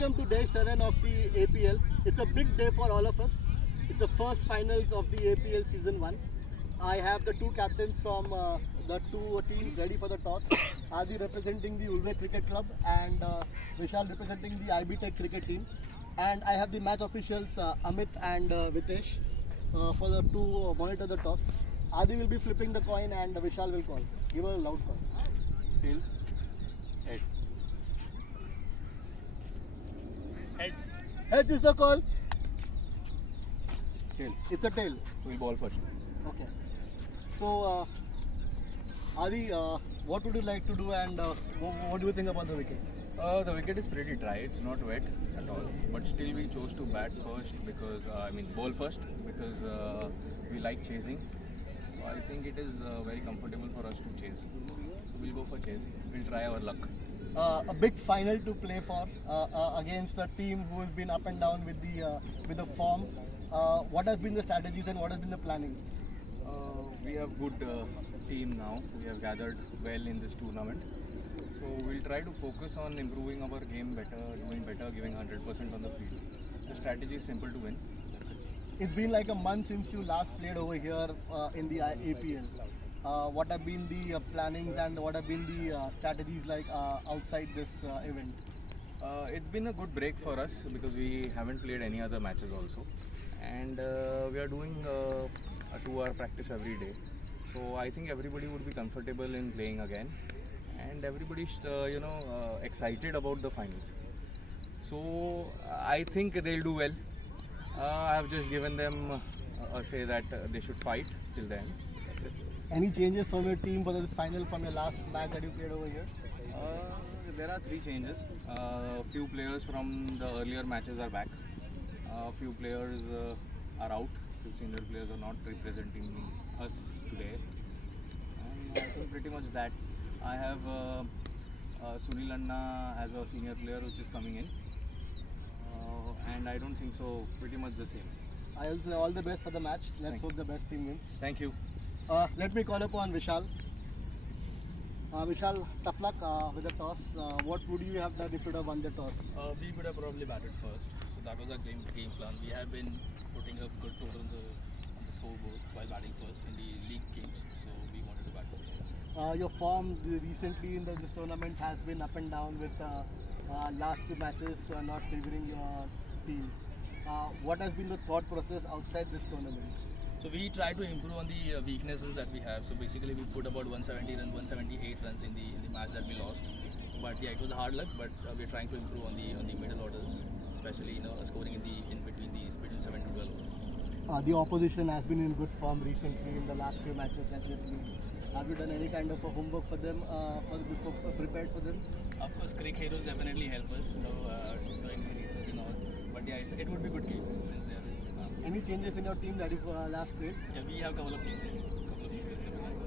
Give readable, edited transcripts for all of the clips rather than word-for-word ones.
Welcome to day 7 of the APL. It's a big day for all of us. It's the first finals of the APL season 1. I have the two captains from the two teams ready for the toss. Adi representing the Ulve Cricket Club and Vishal representing the IB Tech cricket team. And I have the match officials Amit and Vitesh to monitor the toss. Adi will be flipping the coin and Vishal will call. Give a loud call. Tails. Head. Heads. Heads is the call. Tails. It's a tail. We'll ball first. Okay. So, Adi, what would you like to do and what do you think about the wicket? The wicket is pretty dry. It's not wet at all. But still, we chose to bat first because ball first because we like chasing. I think it is very comfortable for us to chase. So we'll go for chase. We'll try our luck. A big final to play for against a team who has been up and down with the form. What has been the strategies and what has been the planning? We have good team now. We have gathered well in this tournament. So we'll try to focus on improving our game better, doing better, giving 100% on the field. The strategy is simple to win. That's it. It's been like a month since you last played over here in the APL. What have been the plannings and what have been the strategies like outside this event? It's been a good break for us because we haven't played any other matches also, and we are doing a 2-hour practice every day. So I think everybody would be comfortable in playing again, and everybody's excited about the finals. So I think they'll do well. I have just given them a say that they should fight till the end. That's it. Any changes from your team for this final from your last match that you played over here? There are 3 changes. Few players from the earlier matches are back. Few players are out. Few senior players are not representing us today. And I think pretty much that. I have Sunil Anna as a senior player which is coming in. And I don't think so. Pretty much the same. I will say all the best for the match. Let's hope the best team wins. Thank you. Let me call upon Vishal. Vishal, tough luck with the toss. What would you have done if you would have won the toss? We would have probably batted first. So that was our game plan. We have been putting up good total on the scoreboard while batting first in the league games. So we wanted to bat first. Your form recently in this tournament has been up and down with last 2 matches not favoring your team. What has been the thought process outside this tournament? So we try to improve on the weaknesses that we have. So basically we put about 170 runs, 178 runs in the match that we lost. But yeah, it was a hard luck. But we're trying to improve on the middle orders, especially scoring in between 7 to 12 overs. The opposition has been in good form recently in the last few matches that we have played. Have you done any kind of a homework for them, prepared for them? Of course, Cricket Heroes definitely help us, doing the research and all. But yeah, it would be good game since they are. Any changes in your team that you last played? Yeah, we have a couple of changes.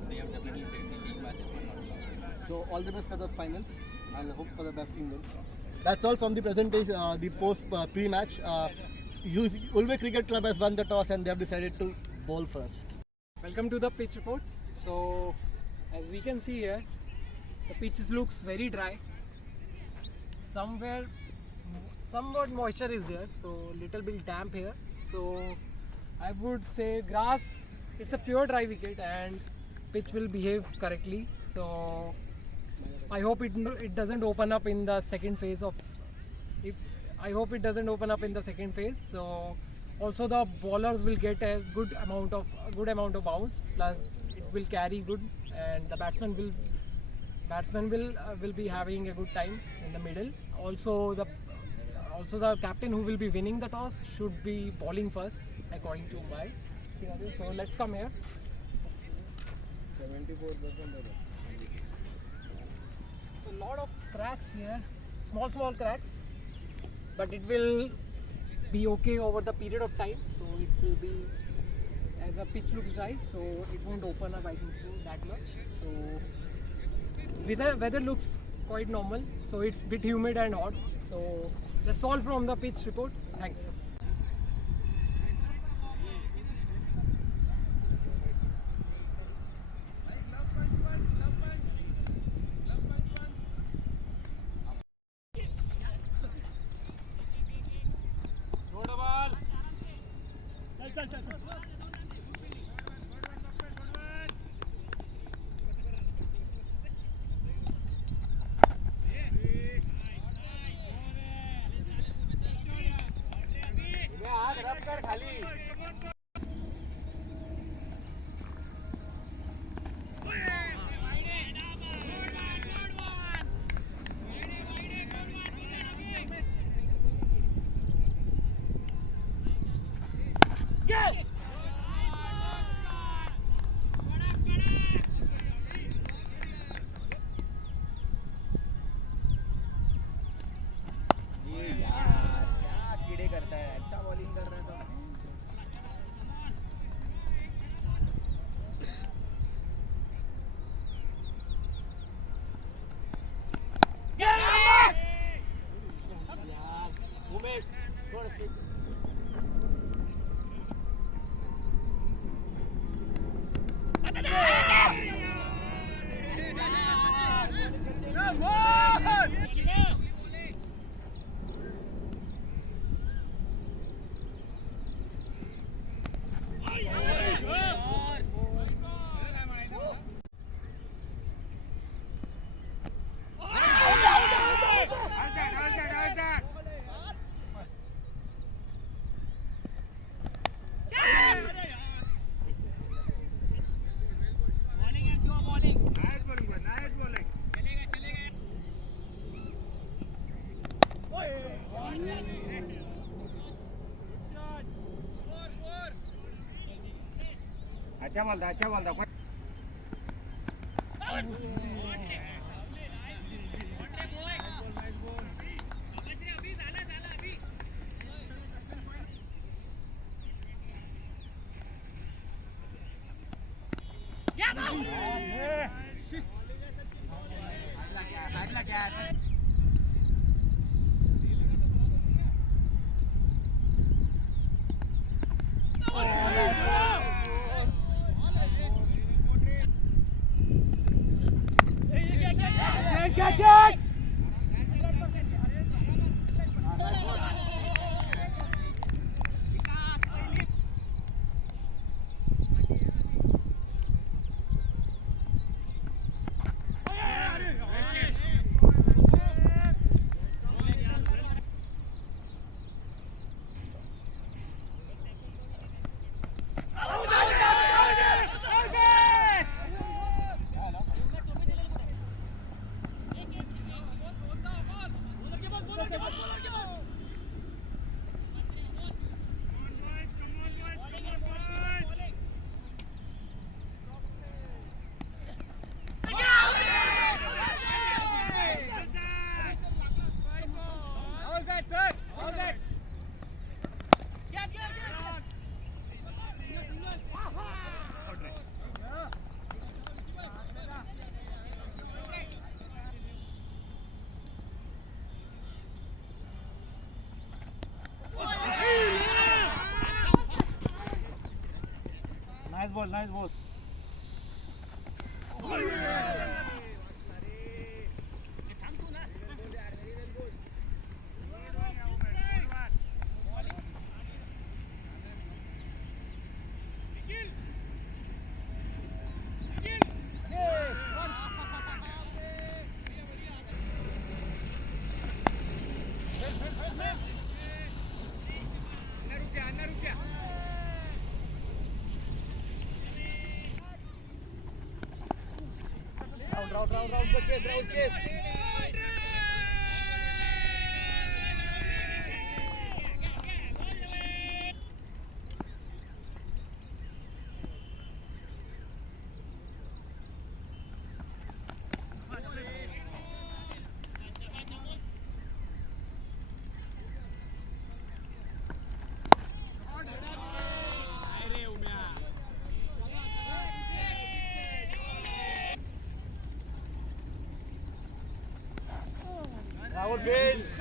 They have definitely played the league matches, but not last. So all the best for the finals and hope for the best team wins. That's all from the presentation, the post pre-match. Ulve Cricket Club has won the toss and they have decided to bowl first. Welcome to the pitch report. So as we can see here, the pitch looks very dry. Somewhat moisture is there, so little bit damp here. So I would say grass, it's a pure dry wicket and pitch will behave correctly. So I hope it doesn't open up in the second phase of. I hope it doesn't open up in the second phase. So also the bowlers will get a good amount of bounce. Plus it will carry good, and the batsman will be having a good time in the middle. Also the captain who will be winning the toss should be bowling first according to my scenario. So let's come here. 74%. So lot of cracks here, small cracks, but it will be okay over the period of time. So it will be, as the pitch looks dry, so it won't open up, I think so, that much. So weather looks quite normal, so it's a bit humid and hot. So that's all from the pitch report. Thanks. अच्छा बोलता nice ball Round chase. Outfield.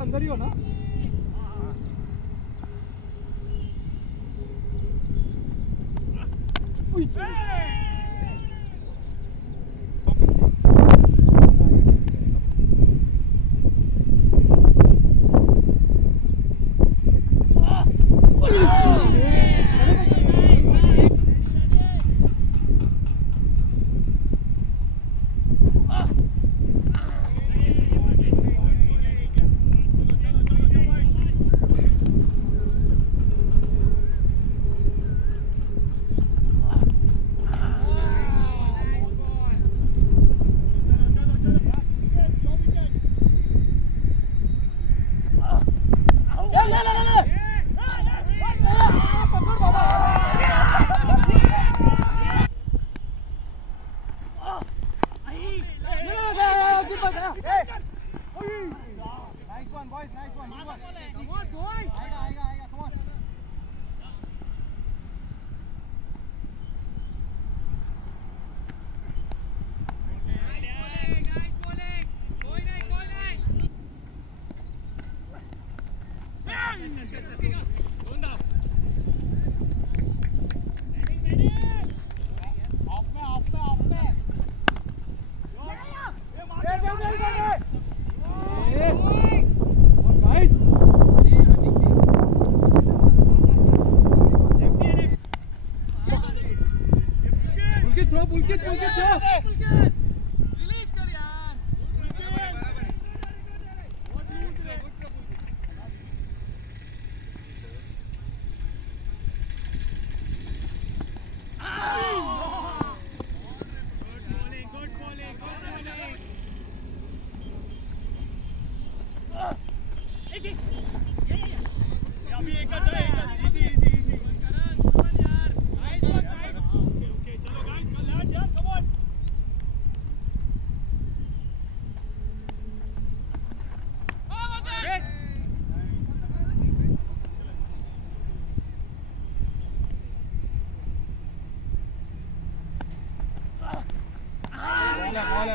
अंदर ही हो ना. Nice one, boys. Nice one. Come on, boy. Come on.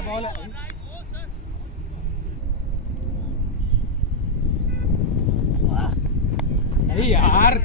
Ball है यार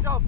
Good job.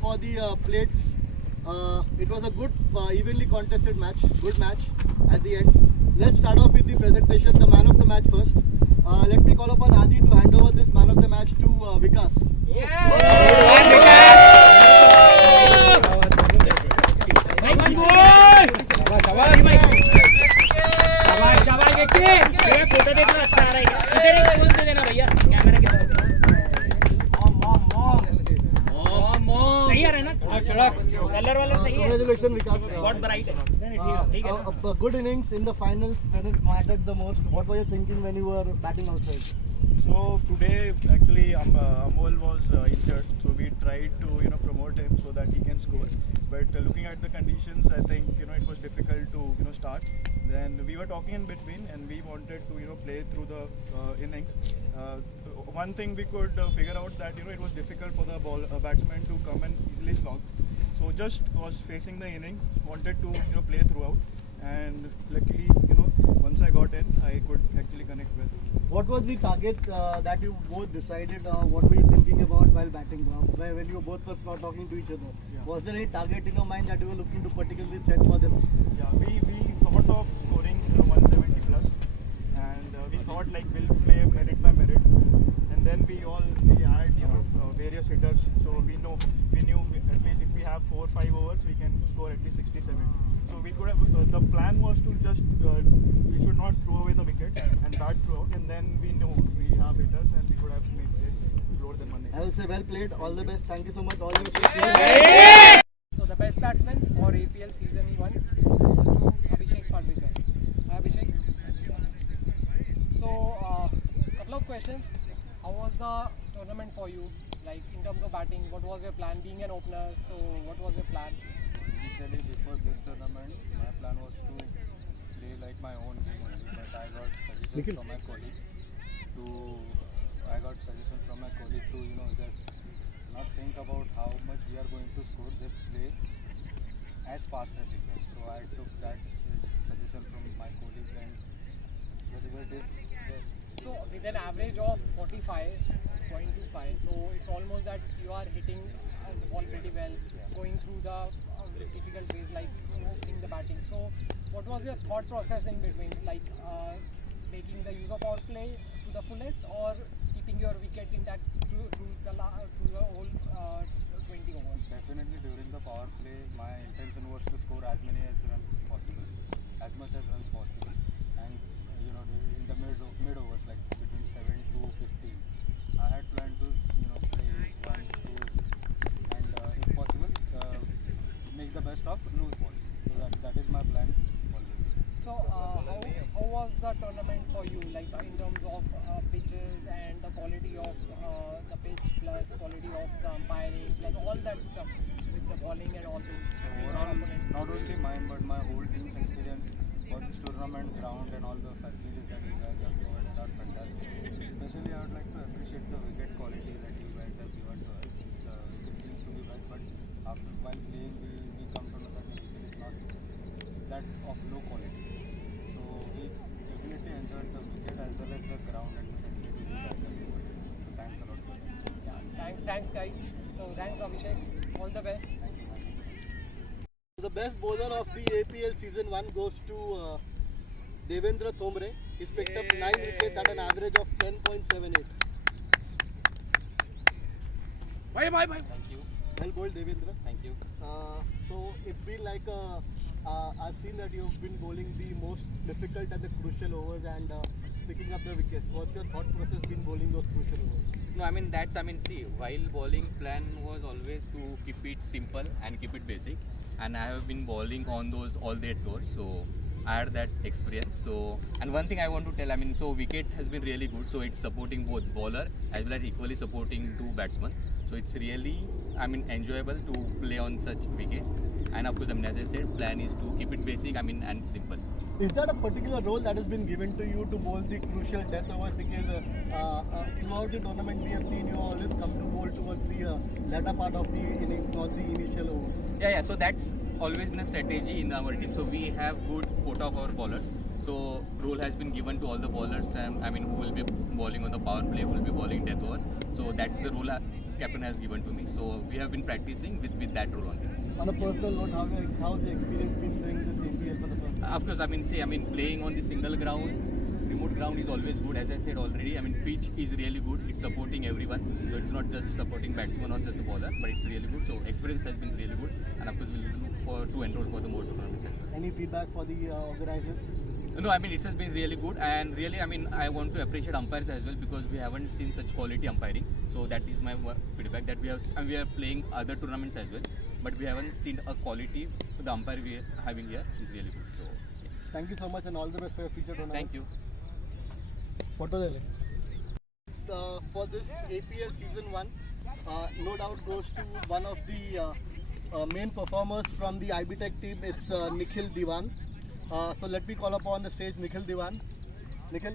For the plates, it was a good, evenly contested match. Good match at the end. Let's start off with the presentation. The man of the match first. Let me call upon Adi to hand over this man of the match to Vikas. Congratulations, Vikas. A good innings in the finals when it mattered the most. What were you thinking when you were batting outside? So today actually Amol was injured, so we tried to promote him so that he can score. But looking at the conditions, I think it was difficult to start. Then we were talking in between, and we wanted to play through the innings. One thing we could figure out that it was difficult for the batsman to come and easily slog. So just was facing the inning, wanted to play throughout, and luckily once I got in, I could actually connect well. What was the target that you both decided? What were you thinking about while batting? When you both were not talking to each other, was there any target in your mind that you were looking to particularly set for them? Yeah, we thought of scoring 170 plus, and we thought like we'll play merit by merit, and then we had various hitters, so we knew at least if we have 4 or 5 overs, we can score at least 67. So we could have. The plan was to just we should not throw away the wicket and bat throughout, and then we know we have hitters and we could have made it lower than 180. I will say well played. All the best. Thank you so much. All the best. So the best batsman for APL season 1 goes to Abhishek Pandit. questions. How was the tournament for you? Like in terms of batting, what was your plan? Being an opener, so what was your plan? Initially, before this tournament, my plan was to play like my own game only, but I got suggestions from my colleagues to just not think about how much we are going to score, just play as fast as we can. So I took that suggestion from my colleagues, and the result is there. So with an average of 45.25, so it's almost that you are hitting the ball pretty well, going through the difficult ways like opening the batting. So what was your thought process in between, like making the use of power play to the fullest, or keeping your wicket intact to the whole 20 overs? Definitely during the power play, my intention was to score as many as runs possible, as much as runs possible, and in the mid overs, like between 7 to 15, I had planned to play 1, 2, and if possible, make the best of loose balls. So that is my plan always. So how was the tournament for you, like in terms of pitches and the quality of the pitch plus quality of the umpiring, like all that stuff with the bowling and all those? So overall, not only mine but my whole team's experience for this tournament, ground and all the facilities that you guys have provided are fantastic. Especially I would like to appreciate the wicket quality that you guys have given to us. The wicket seems to be well, but while playing we come to know that the wicket is not that of low quality. So we definitely enjoyed the wicket as well as the ground and the facilities you guys have provided. So thanks a lot for that. Yeah, thanks guys. So thanks Abhishek. All the best. Thank you. The best bowler of the APL season 1 goes to Devendra Thomre. He's picked up 9 wickets at an average of 10.78. Bye. Thank you. Well bowled, Devendra. Thank you. So it's been like I've seen that you've been bowling the most difficult and the crucial overs and picking up the wickets. What's your thought process been bowling those crucial overs? No, see, while bowling plan was always to keep it simple and keep it basic, and I have been bowling on those all day tours, so I had that experience. So, and one thing I want to tell, so wicket has been really good, so it's supporting both bowler as well as equally supporting two batsmen. So it's really, enjoyable to play on such wicket. And of course, as I said, plan is to keep it basic, and simple. Is that a particular role that has been given to you to bowl the crucial death overs? Because throughout the tournament we have seen you always come to bowl towards the latter part of the innings, not the initial overs. Yeah. So that's always been a strategy in our team. So we have good quota of our bowlers. So role has been given to all the bowlers. Who will be bowling on the power play, who will be bowling death over. So that's the role captain has given to me. So we have been practicing with that role only. On a personal note, how's the experience been playing this APL for the first time? Of course, playing on the single ground, remote ground is always good. As I said already, pitch is really good. It's supporting everyone. So it's not just supporting batsman or just the bowler, but it's really good. So experience has been really good, and of course we'll look to enroll for the more tournaments as well. Any feedback for the organizers? No, it has been really good, and really, I want to appreciate umpires as well, because we haven't seen such quality umpiring. So that is my feedback, that we are playing other tournaments as well, but we haven't seen a quality. The umpire we are having here is really good. So yeah. Thank you so much and all the best for your future tournaments. Thank you. Photo for this APL season 1, no doubt goes to one of the main performers from the IB Tech team. It's Nikhil Diwan. So let me call upon the stage Nikhil Diwan. Nikhil,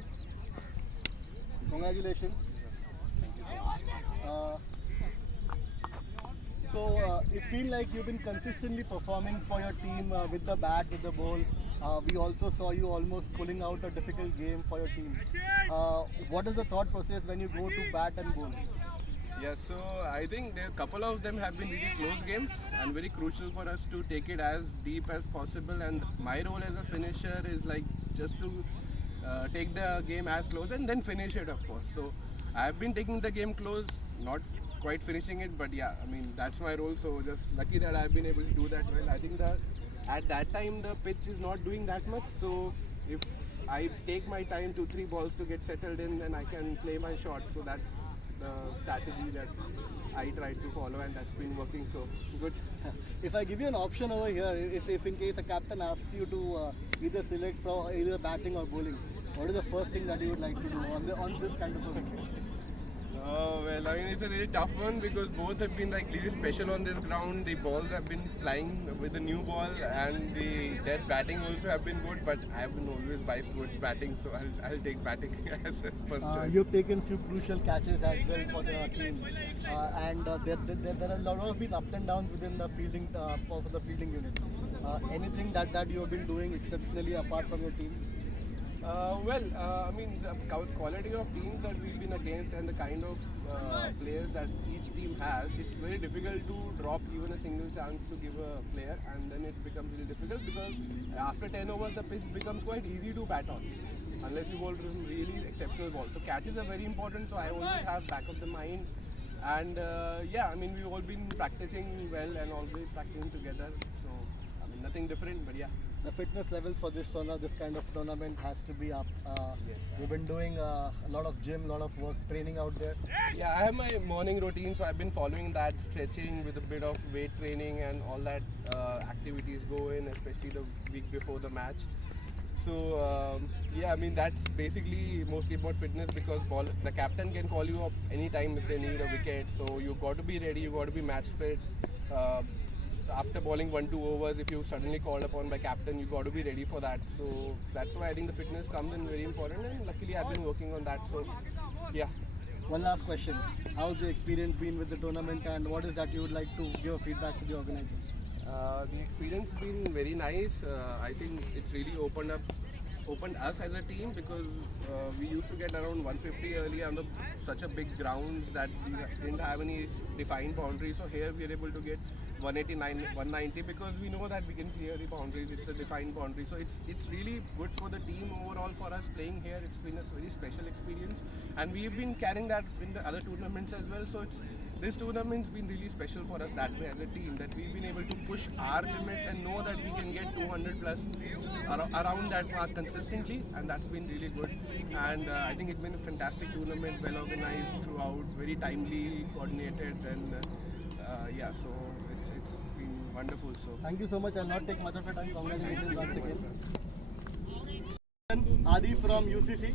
congratulations. Thank you so much. So it feels like you've been consistently performing for your team with the bat, with the ball. We also saw you almost pulling out a difficult game for your team. What is the thought process when you go to bat and bowl? Yes, so I think a couple of them have been really close games and very crucial for us to take it as deep as possible, and my role as a finisher is like just to take the game as close and then finish it, of course. So I have been taking the game close, not quite finishing it, but yeah, that's my role, so just lucky that I've been able to do that well. I think that at that time the pitch is not doing that much, so if I take my time 2-3 balls to get settled in, then I can play my shot. So that's the strategy that I tried to follow, and that's been working, so good. If I give you an option over here, if in case a captain asks you to either select for either batting or bowling, what is the first thing that you would like to do on this kind of a wicket? Oh, well, I mean, it's a really tough one because both have been like really special on this ground. The balls have been flying with the new ball, and their batting also have been good. But I have been always biased towards batting, so I'll take batting as a first choice. You've taken few crucial catches as well for the team, and there are a lot of been ups and downs within the fielding for the fielding unit. Anything that you have been doing exceptionally apart from your team? I mean, the quality of teams that we've been against and the kind of players that each team has, it's very difficult to drop even a single chance to give a player, and then it becomes really difficult because after 10 overs the pitch becomes quite easy to bat on unless you bowl some really exceptional balls. So catches are very important, so I always have back of the mind. And I mean, we've all been practicing well and always practicing together. So, I mean, nothing different, but yeah. The fitness levels for this kind of tournament has to be up. You've been doing a lot of gym, a lot of work, training out there. Yeah, I have my morning routine, so I've been following that, stretching with a bit of weight training and all that activities go in, especially the week before the match. So I mean, that's basically mostly about fitness because the captain can call you up anytime if they need a wicket. So you've got to be ready, you've got to be match fit. After bowling 1-2 overs, if you're suddenly called upon by captain, you've got to be ready for that. So that's why I think the fitness comes in very important, and luckily I've been working on that. So yeah. One last question. How's your experience been with the tournament, and what is that you would like to give feedback to the organizers? The experience has been very nice. I think it's really opened us as a team because we used to get around 150 earlier on such a big grounds that we didn't have any defined boundaries. So here we are able to get 189, 190 because we know that we can clear the boundaries. It's a defined boundary. So it's really good for the team overall for us playing here. It's been a very special experience, and we've been carrying that in the other tournaments as well. So this tournament's been really special for us that way as a team, that we've been able to push our limits and know that we can get 200 plus around that mark consistently, and that's been really good. And I think it's been a fantastic tournament, well organized throughout, very timely, coordinated, and so it's been wonderful. So thank you so much. I'll not take much of your time. Congratulations once again. Adi from UCC.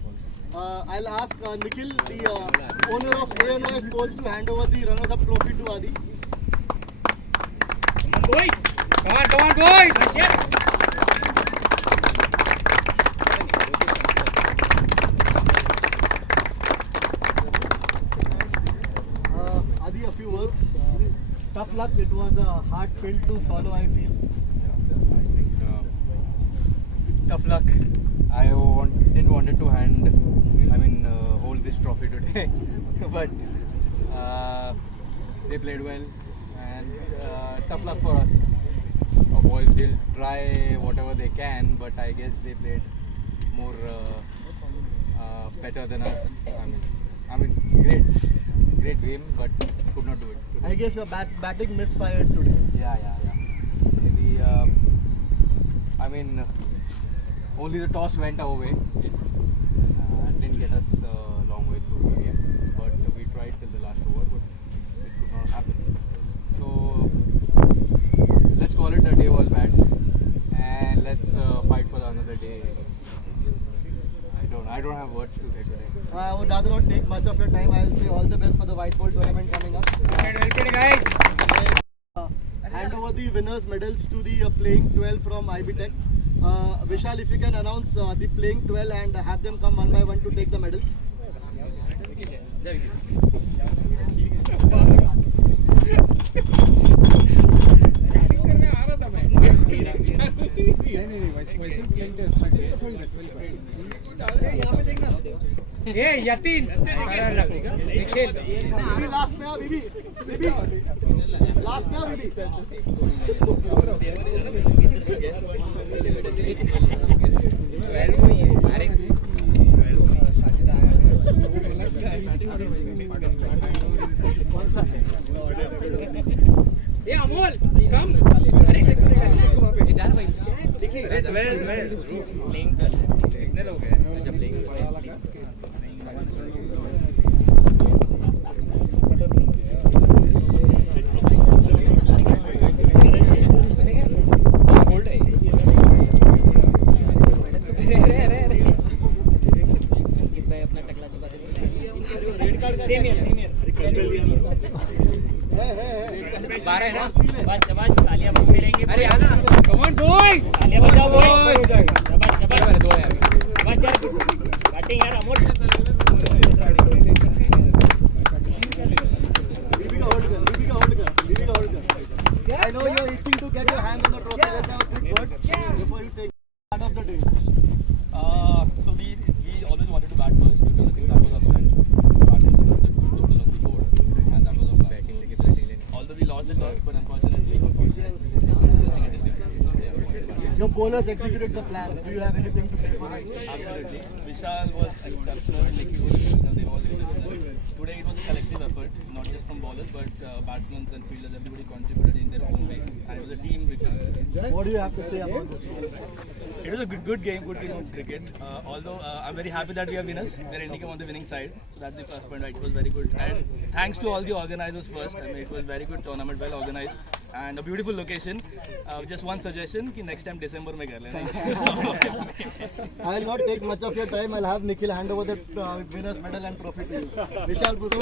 I'll ask Nikhil, the owner of ANY Sports, to hand over the runners-up trophy to Adi. Come on, boys! Adi, a few words. Tough luck. It was a hard pill to swallow, I feel. I think tough luck. I didn't want to hold this trophy today, but they played well, and tough luck for us. Our boys did try whatever they can, but I guess they played more better than us. I mean, great game, but could not do it today. I guess your batting misfired today. Yeah. Maybe, only the toss went our way. It didn't get us a long way through the game, but we tried till the last over, but it could not happen. So let's call it a day was bad, and let's fight for another day. I don't have words to say today. I would rather not take much of your time. I will say all the best for the white ball tournament coming up. Guys! Hand over the winners' medals to the playing 12 from IB Tech. Vishal, if you can announce the playing 12 and have them come one by one to take the medals. Hey, Yatin! Bibi, last में आ Bibi. Last में आ Bibi. Hey, Amol, come! ये जा रहा भाई. Playing कितने लोग हैं? अच्छा playing. 12 है ना? शाबाश शाबाश तालियां बज मिलेंगे अरे आना, come on boys! तालियां बजाओ boys शाबाश शाबाश बराबर 2 है अभी. शाबाश यार बैटिंग यार Amol I know you're itching to get your hands on the trophy. Let's have a quick word before you take part of the day. So we always wanted to bat first because I think that was our strength. Bat is the good total of the board and that was our plan. Although we lost the toss, but unfortunately, Your bowlers executed the plan. Do you have anything to say for it? absolutely. Vishal was exceptional. Nicky was, they were all exceptional. Today it was a collective effort, not just from bowlers, but batsmen and fielders. Everybody contributed in their own way, and it was a team victory. What do you have to say about this game? It was a good game, good game of cricket. Although I'm very happy that we are winners. We're ending up on the winning side. So that's the first point. Right? It was very good, and thanks to all the organizers first. I mean, it was very good tournament, well organized, and a beautiful location. Just one suggestion: कि next time December में कर लेना. I will not take much of your time. I'll have Nikhil hand over the winners medal and trophy to you. Vishal Bhusri.